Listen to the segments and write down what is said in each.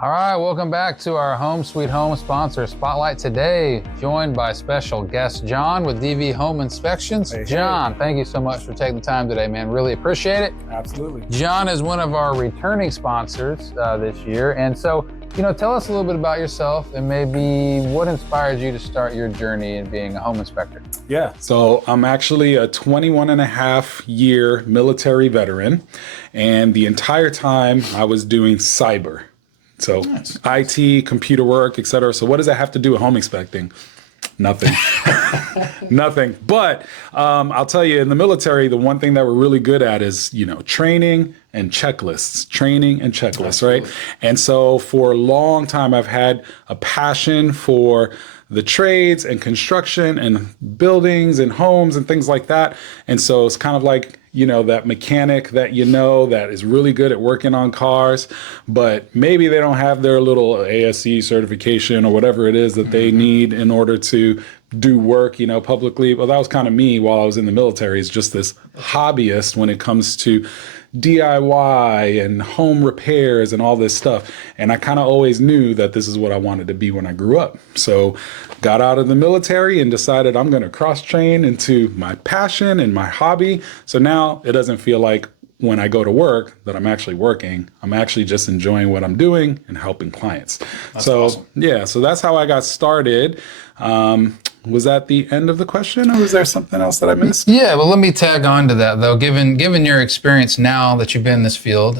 All right, welcome back to our Home Sweet Home sponsor Spotlight today, joined by special guest John with DV Home Inspections. Hey, John, thank you so much for taking the time today, man. Really appreciate it. Absolutely. John is one of our returning sponsors this year. And so, tell us a little bit about yourself and maybe what inspired you to start your journey in being a home inspector. Yeah, so I'm actually a 21 and a half year military veteran, and the entire time I was doing cyber. So nice. IT, computer work, etc. So what does that have to do with home inspecting? Nothing. Nothing. But I'll tell you, in the military, the one thing that we're really good at is, training and checklists. Training and checklists, Absolutely. Right? And so for a long time, I've had a passion for the trades and construction and buildings and homes and things like that. And so it's kind of like, that mechanic that that is really good at working on cars, but maybe they don't have their little ASE certification or whatever it is that they need in order to do work, publicly. Well, that was kind of me while I was in the military, is just this hobbyist when it comes to DIY and home repairs and all this stuff. And I kind of always knew that this is what I wanted to be when I grew up. So got out of the military and decided I'm going to cross train into my passion and my hobby. So now it doesn't feel like when I go to work that I'm actually working. I'm actually just enjoying what I'm doing and helping clients. That's awesome. Yeah, so that's how I got started. Was that the end of the question, or was there something else that I missed? Yeah, well, let me tag on to that, though. Given your experience now that you've been in this field,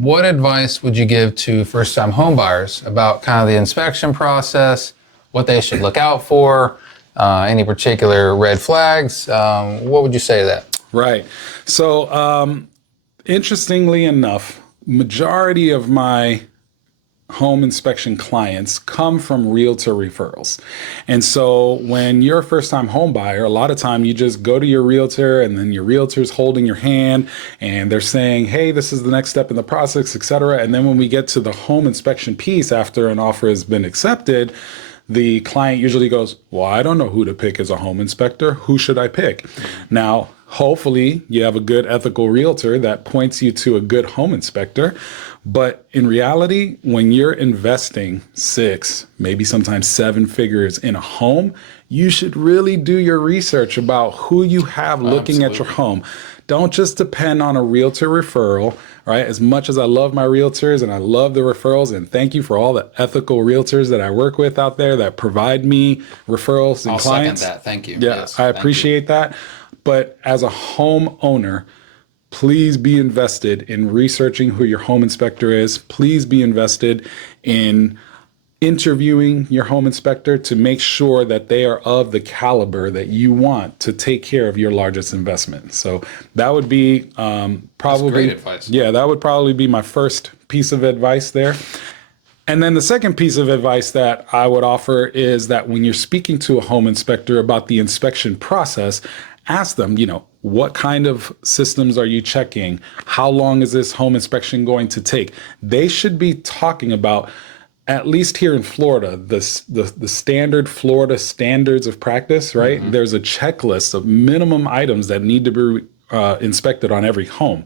what advice would you give to first-time home buyers about kind of the inspection process, what they should look out for, any particular red flags? What would you say to that? Right. So, interestingly enough, majority of my home inspection clients come from realtor referrals. And so when you're a first-time home buyer, a lot of time you just go to your realtor and then your realtor's holding your hand and they're saying, hey, this is the next step in the process, et cetera. And then when we get to the home inspection piece after an offer has been accepted, the client usually goes, well, I don't know who to pick as a home inspector. Who should I pick? Now, hopefully you have a good ethical realtor that points you to a good home inspector. But in reality, when you're investing 6, maybe sometimes 7 figures in a home, you should really do your research about who you have looking at your home. Don't just depend on a realtor referral, right? As much as I love my realtors and I love the referrals, and thank you for all the ethical realtors that I work with out there that provide me referrals and clients. I'll second that. Thank you. Yeah, yes, I appreciate that. But as a homeowner, please be invested in researching who your home inspector is. Please be invested in interviewing your home inspector to make sure that they are of the caliber that you want to take care of your largest investment. So that would be probably That's great advice. Yeah, that would probably be my first piece of advice there. And then the second piece of advice that I would offer is that when you're speaking to a home inspector about the inspection process, ask them, what kind of systems are you checking? How long is this home inspection going to take? They should be talking about, at least here in Florida, the standard Florida standards of practice, right? Mm-hmm. There's a checklist of minimum items that need to be inspected on every home.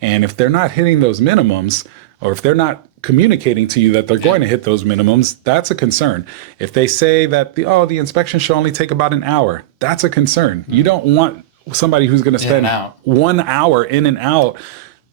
And if they're not hitting those minimums, or if they're not communicating to you that they're going to hit those minimums, that's a concern. If they say that the inspection should only take about an hour, that's a concern. You don't want somebody who's going to spend 1 hour in and out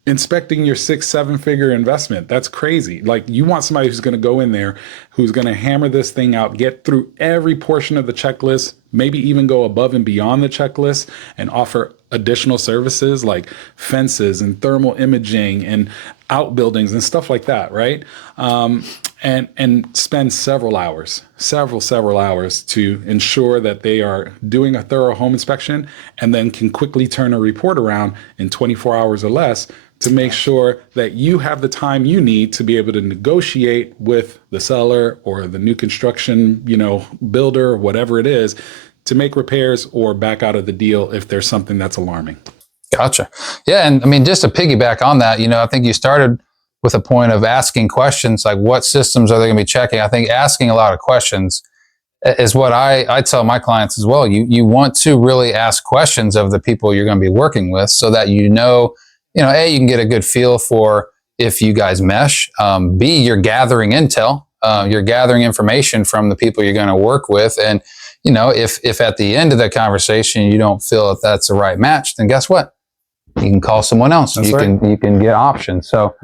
inspecting your 6-7 figure investment. That's crazy. Like, you want somebody who's going to go in there, who's going to hammer this thing out, get through every portion of the checklist, maybe even go above and beyond the checklist and offer additional services like fences and thermal imaging and outbuildings and stuff like that, right? And spend several hours to ensure that they are doing a thorough home inspection, and then can quickly turn a report around in 24 hours or less to make sure that you have the time you need to be able to negotiate with the seller or the new construction, builder, whatever it is, to make repairs or back out of the deal if there's something that's alarming. Gotcha. Yeah, and I mean, just to piggyback on that, I think you started with a point of asking questions like, what systems are they going to be checking? I think asking a lot of questions is what I tell my clients as well. You want to really ask questions of the people you're going to be working with so that A, you can get a good feel for if you guys mesh. B, you're gathering intel. You're gathering information from the people you're going to work with. And, you know, if at the end of that conversation you don't feel that that's the right match, then guess what? You can call someone else. You can get options. So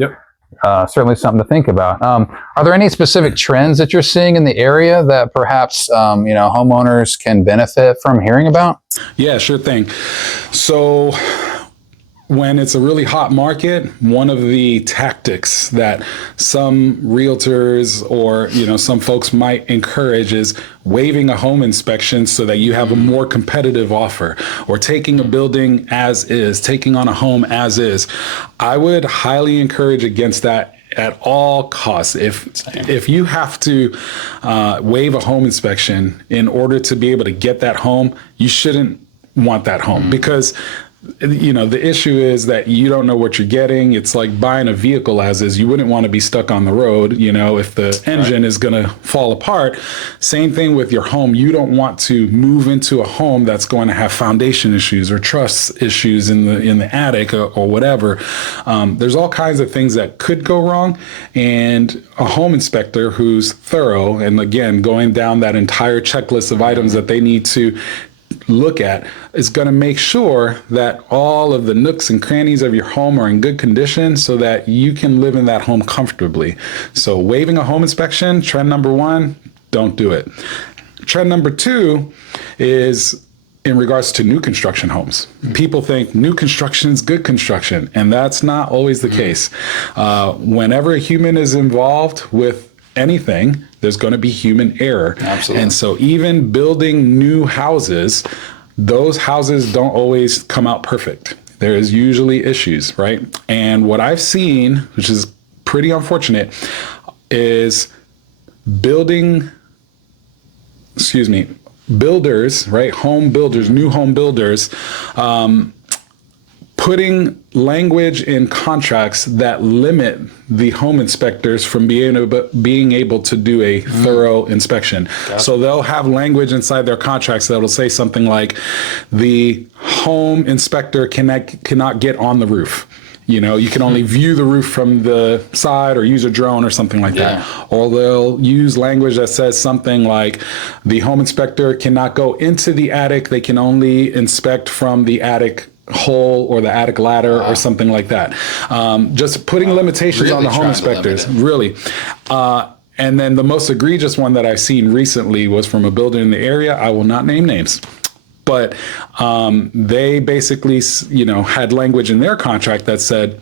certainly something to think about. Are there any specific trends that you're seeing in the area that perhaps homeowners can benefit from hearing about? Yeah, sure thing. So when it's a really hot market, one of the tactics that some realtors or some folks might encourage is waiving a home inspection so that you have a more competitive offer, or taking a building as is, taking on a home as is. I would highly encourage against that at all costs. If you have to waive a home inspection in order to be able to get that home, you shouldn't want that home, because the issue is that you don't know what you're getting. It's like buying a vehicle as is. You wouldn't want to be stuck on the road, if the engine is going to fall apart. Same thing with your home. You don't want to move into a home that's going to have foundation issues or trust issues in the attic or whatever. There's all kinds of things that could go wrong, and a home inspector who's thorough, and again, going down that entire checklist of items that they need to look at, is going to make sure that all of the nooks and crannies of your home are in good condition so that you can live in that home comfortably. So waiving a home inspection, trend number one, don't do it. Trend number two is in regards to new construction homes. People think new construction is good construction, and that's not always the case. Whenever a human is involved with anything, there's going to be human error. Absolutely. And so even building new houses, those houses don't always come out perfect. There is usually issues, right? And what I've seen, which is pretty unfortunate, is builders, right? Home builders, new home builders, putting language in contracts that limit the home inspectors from being able to do a thorough inspection. So they'll have language inside their contracts that will say something like, the home inspector cannot get on the roof. You can only view the roof from the side or use a drone or something like that. Or they'll use language that says something like, the home inspector cannot go into the attic. They can only inspect from the attic hole or the attic ladder or something like that. Just putting limitations really on the home inspectors, really. And then the most egregious one that I've seen recently was from a builder in the area. I will not name names. But they basically, had language in their contract that said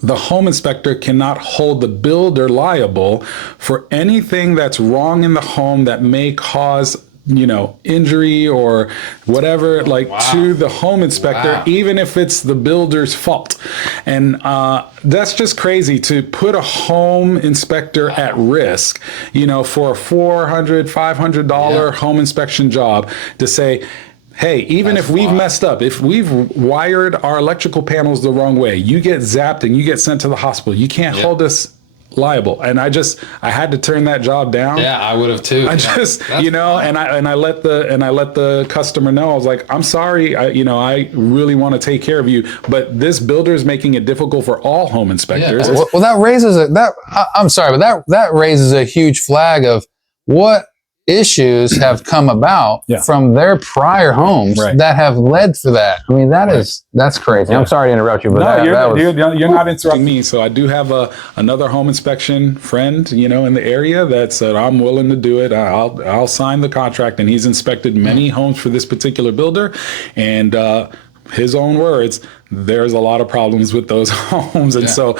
the home inspector cannot hold the builder liable for anything that's wrong in the home that may cause injury or whatever, to the home inspector, even if it's the builder's fault. And that's just crazy to put a home inspector at risk, for a $400, $500 home inspection job, to say, hey, even if we've messed up, if we've wired our electrical panels the wrong way, you get zapped and you get sent to the hospital, you can't hold us liable. And I had to turn that job down. Yeah, I would have too. I just, and I let the customer know. I was like, I'm sorry, I really want to take care of you, but this builder is making it difficult for all home inspectors. Yeah. Well, that raises I'm sorry, but that raises a huge flag of what issues have come about from their prior homes that have led for that. I mean, that's crazy. I'm sorry to interrupt you, but you're not interrupting me. So I do have another home inspection friend, in the area that said, I'm willing to do it. I'll sign the contract. And he's inspected many homes for this particular builder. And his own words, there's a lot of problems with those homes. And so,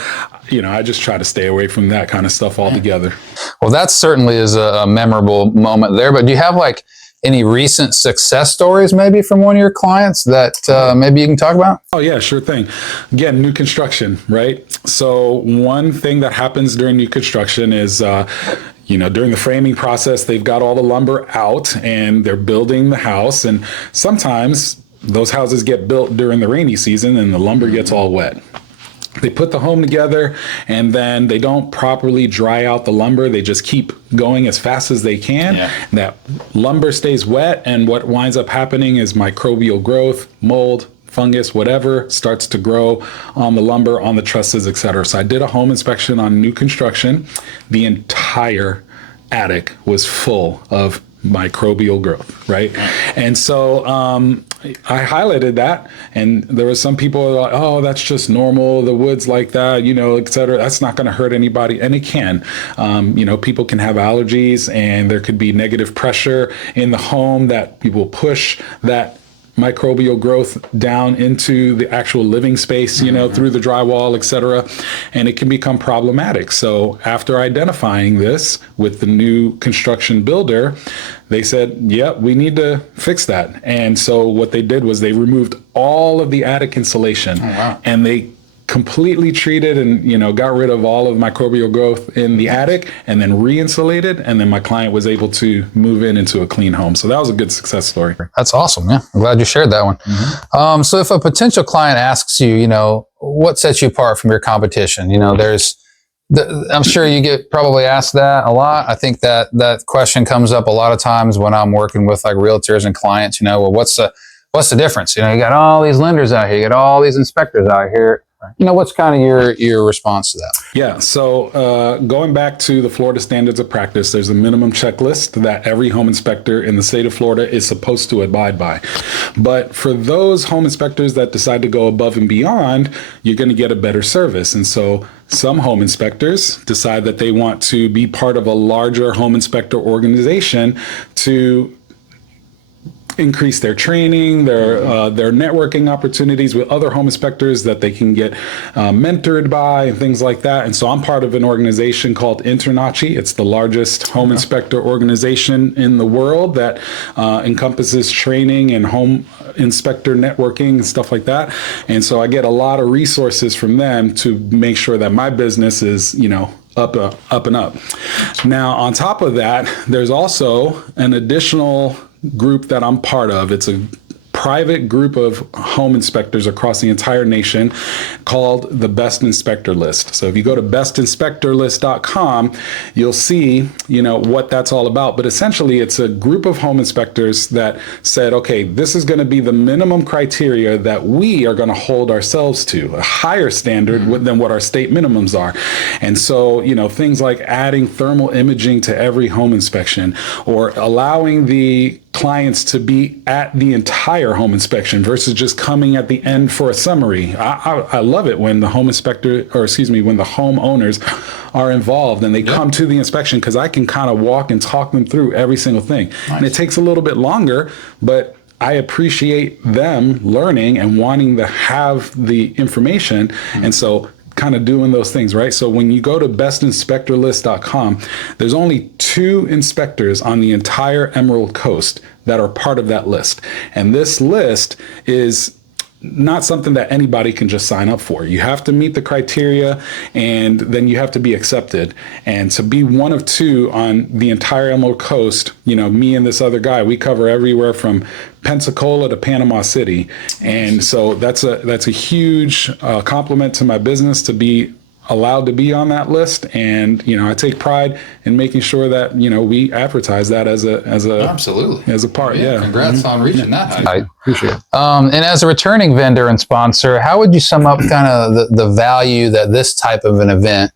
I just try to stay away from that kind of stuff altogether. Well, that certainly is a memorable moment there. But do you have any recent success stories maybe from one of your clients that maybe you can talk about? Oh, yeah, sure thing. Again, new construction, right? So one thing that happens during new construction is, during the framing process, they've got all the lumber out and they're building the house. And sometimes those houses get built during the rainy season and the lumber gets all wet. They put the home together and then they don't properly dry out the lumber. They just keep going as fast as they can. That lumber stays wet, and what winds up happening is microbial growth, mold, fungus, whatever starts to grow on the lumber, on the trusses, etc. So I did a home inspection on new construction. The entire attic was full of microbial growth, right? And so I highlighted that, and there were some people who were like, oh, that's just normal, the wood's like that, et cetera. That's not going to hurt anybody. And it can. People can have allergies, and there could be negative pressure in the home that will push that microbial growth down into the actual living space, through the drywall, et cetera, and it can become problematic. So after identifying this with the new construction builder, they said, yep, we need to fix that. And so what they did was they removed all of the attic insulation. Oh, wow. And they completely treated and got rid of all of microbial growth in the attic, and then re-insulated, and then my client was able to move into a clean home. So that was a good success story. That's awesome. Yeah, I'm glad you shared that one. Mm-hmm. So if a potential client asks you, what sets you apart from your competition, I'm sure you get probably asked that a lot. I think that question comes up a lot of times when I'm working with like realtors and clients. Well, what's the difference? You got all these lenders out here, you got all these inspectors out here. What's kind of your response to that? Yeah. So going back to the Florida standards of practice, there's a minimum checklist that every home inspector in the state of Florida is supposed to abide by. But for those home inspectors that decide to go above and beyond, you're going to get a better service. And so some home inspectors decide that they want to be part of a larger home inspector organization to increase their training, their networking opportunities with other home inspectors that they can get mentored by and things like that. And so I'm part of an organization called InterNACHI. It's the largest home inspector organization in the world that encompasses training and home inspector networking and stuff like that. And so I get a lot of resources from them to make sure that my business is, up and up. Now, on top of that, there's also an additional group that I'm part of. It's a private group of home inspectors across the entire nation called the Best Inspector List. So if you go to bestinspectorlist.com, you'll see, what that's all about. But essentially, it's a group of home inspectors that said, okay, this is going to be the minimum criteria that we are going to hold ourselves to, a higher standard than what our state minimums are. And so, things like adding thermal imaging to every home inspection, or allowing the clients to be at the entire home inspection versus just coming at the end for a summary. I love it when the home inspector, when the homeowners are involved and they come to the inspection, because I can kind of walk and talk them through every single thing. Nice. And it takes a little bit longer, but I appreciate them learning and wanting to have the information. And so kind of doing those things, right? So when you go to bestinspectorlist.com, there's only 2 inspectors on the entire Emerald Coast that are part of that list. And this list is not something that anybody can just sign up for. You have to meet the criteria, and then you have to be accepted. And to be one of 2 on the entire Emerald Coast, me and this other guy, we cover everywhere from Pensacola to Panama City. And so that's a huge compliment to my business to be allowed to be on that list. And I take pride in making sure that we advertise that as a absolutely as a part. Yeah, congrats on reaching that height. I appreciate it. And as a returning vendor and sponsor, how would you sum up kind of the value that this type of an event,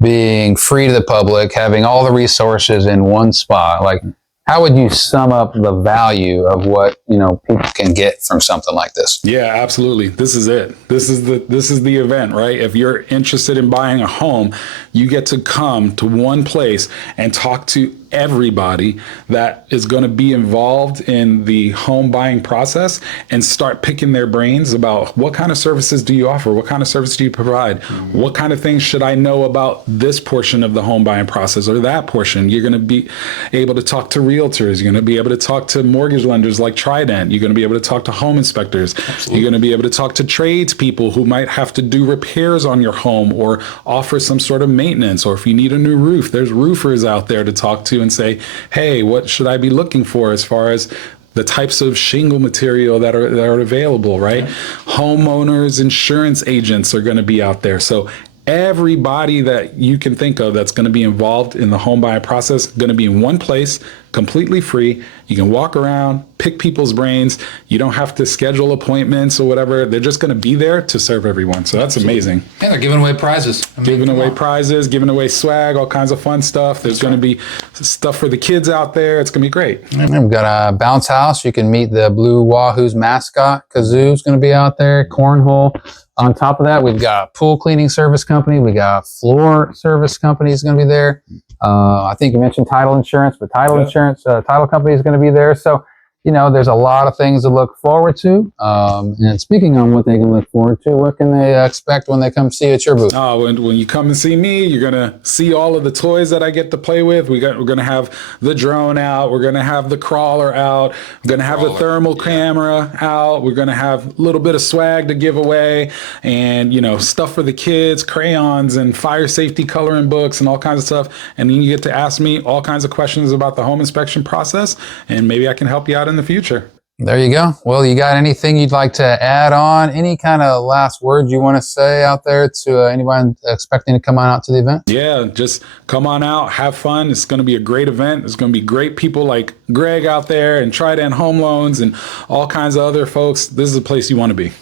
being free to the public, having all the resources in one spot, like how would you sum up the value of what people can get from something like this? Yeah, absolutely. This is it. This is the event, right? If you're interested in buying a home, you get to come to one place and talk to everybody that is going to be involved in the home buying process and start picking their brains about what kind of services do you offer? What kind of service do you provide? Mm-hmm. What kind of things should I know about this portion of the home buying process or that portion? You're going to be able to talk to realtors. You're going to be able to talk to mortgage lenders like Trident. You're going to be able to talk to home inspectors. Absolutely. You're going to be able to talk to tradespeople who might have to do repairs on your home or offer some sort of maintenance. Or if you need a new roof, there's roofers out there to talk to and say, hey, what should I be looking for as far as the types of shingle material that are available, right? Homeowners, insurance agents are going to be out there. So everybody that you can think of that's going to be involved in the home buying process going to be in one place, completely free. You can walk around, pick people's brains. You don't have to schedule appointments or whatever. They're just going to be there to serve everyone. So that's amazing. Yeah, they're giving away prizes. Giving away prizes, giving away swag, all kinds of fun stuff. There's going to be stuff for the kids out there. It's going to be great. We've got a bounce house. You can meet the Blue Wahoo's mascot. Kazoo's going to be out there. Cornhole. On top of that, we've got a pool cleaning service company. We got a floor service company is going to be there. I think you mentioned title insurance, but title insurance, title company is going to be there. So, there's a lot of things to look forward to. And speaking on what they can look forward to, what can they expect when they come see you at your booth? When you come and see me, you're going to see all of the toys that I get to play with. We're going to have the drone out. We're going to have the crawler out. We're going to have the thermal camera out. We're going to have a little bit of swag to give away and, stuff for the kids, crayons and fire safety coloring books and all kinds of stuff. And then you get to ask me all kinds of questions about the home inspection process, and maybe I can help you out in the future. There you go. Well, you got anything you'd like to add on? Any kind of last words you want to say out there to anyone expecting to come on out to the event? Yeah, just come on out, have fun. It's going to be a great event. There's going to be great people like Greg out there and Trident Home Loans and all kinds of other folks. This is a place you want to be.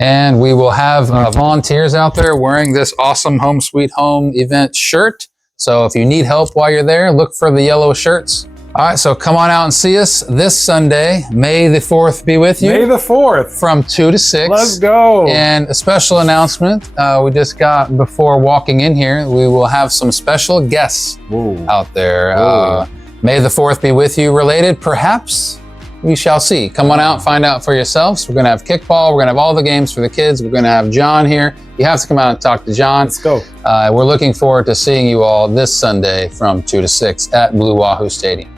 And we will have volunteers out there wearing this awesome Home Sweet Home event shirt. So if you need help while you're there, look for the yellow shirts. All right, so come on out and see us this Sunday. May the 4th be with you. May the 4th. From 2 to 6. Let's go. And a special announcement we just got before walking in here. We will have some special guests out there. May the 4th be with you related, perhaps. We shall see. Come on out, find out for yourselves. We're going to have kickball. We're going to have all the games for the kids. We're going to have John here. You have to come out and talk to John. Let's go. We're looking forward to seeing you all this Sunday from 2 to 6 at Blue Wahoo Stadium.